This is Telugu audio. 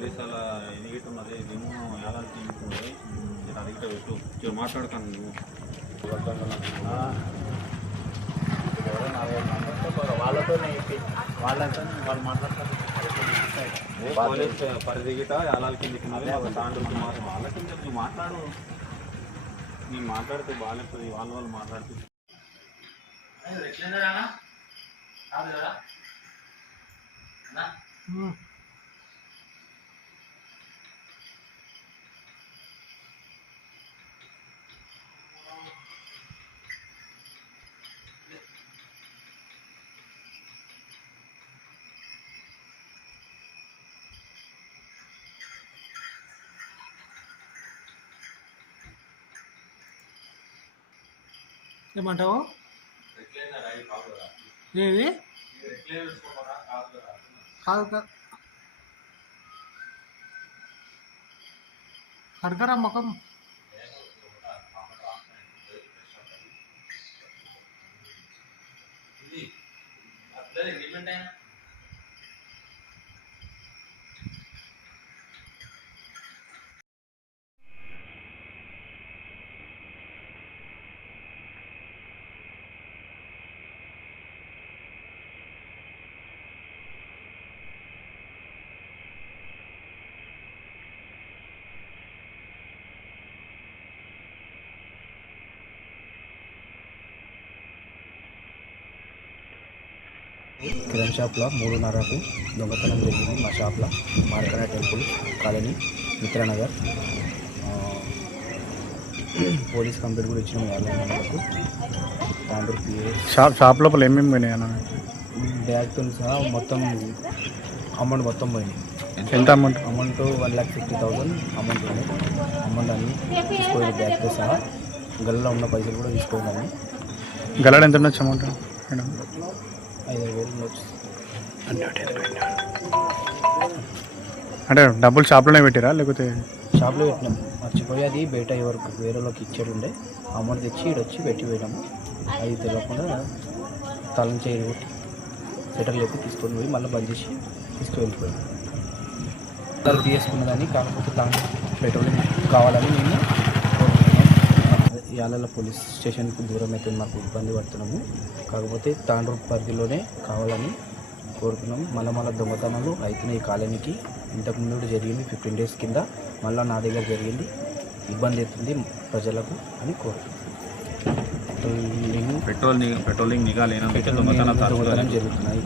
పోలీసు వాళ్ళ ఎన్నిగిట్టున్నది మేము ఎలా తీసుకున్నది అడిగితే పెట్టు మాట్లాడతాను నువ్వు వాళ్ళతో వాళ్ళు మాట్లాడతారు. పోలీస్ పరిధి గిట ఎలా కిందికి తాండ్రుకి వాళ్ళ కింద నువ్వు మాట్లాడు. నేను మాట్లాడితే బాగాలేకపోయి వాళ్ళు మాట్లాడుతూ ఏమంటావు? ఏది కాదు కడకరా ముఖం. కిరణ్ షాప్లో 3:30కు దొంగతనం జరిగింది. మా షాప్లో మార్కన టెంపుల్ కాలనీ మిత్రనగర్. పోలీస్ కంప్లైంట్ కూడా ఇచ్చిన వాళ్ళకు తాండూరు షాప్ లోపల ఏమేమి పోయినాయి అన్న? బ్యాగ్తో సహా మొత్తం అమౌంట్ మొత్తం పోయింది. ఎంత అమౌంట్? 1,50,000 అమౌంట్ ఉంది. అమౌంట్ అన్నీ తీసుకోవాలి, బ్యాగ్తో సహా. గల్లలో ఉన్న పైసలు కూడా తీసుకోవాలి. గల్లాడ ఎంత ఉండొచ్చు అమౌంట్? 5,000 ఉండొచ్చు. అంటే డబ్బులు షాప్లోనే పెట్టారా లేకపోతే? షాప్లో పెట్టినాం, మర్చిపోయి అది బయట ఎవరికి వేరే వాళ్ళకి ఇచ్చేది ఉండే. అమౌంట్ తెచ్చి ఇడొచ్చి పెట్టి పోయినాము. అది తెలియకుండా తలం చేయి కొట్టి సెటర్ లేపి తీసుకొని పోయి మళ్ళీ బంద్ చేసి తీసుకువెళ్ళిపోయాం. తను తీసుకున్నదని, కాకపోతే తాను పెట్రోలింగ్ కావాలని మేము యాలల పోలీస్ స్టేషన్కు దూరం అయితే మాకు ఇబ్బంది పడుతున్నాము. కాకపోతే తాండూరు పరిధిలోనే కావాలని కోరుతున్నాము. మళ్ళీ దొంగతనాలు అవుతున్నాయి ఈ కాలనీకి. ఇంతకుముందు కూడా జరిగింది 15 days కింద, మళ్ళీ నా దగ్గర జరిగింది. ఇబ్బంది అవుతుంది ప్రజలకు అని కోరుతున్నాం. పెట్రోలింగ్ నిఘా లేనందుకే దొంగతనం జరుగుతున్నాయి.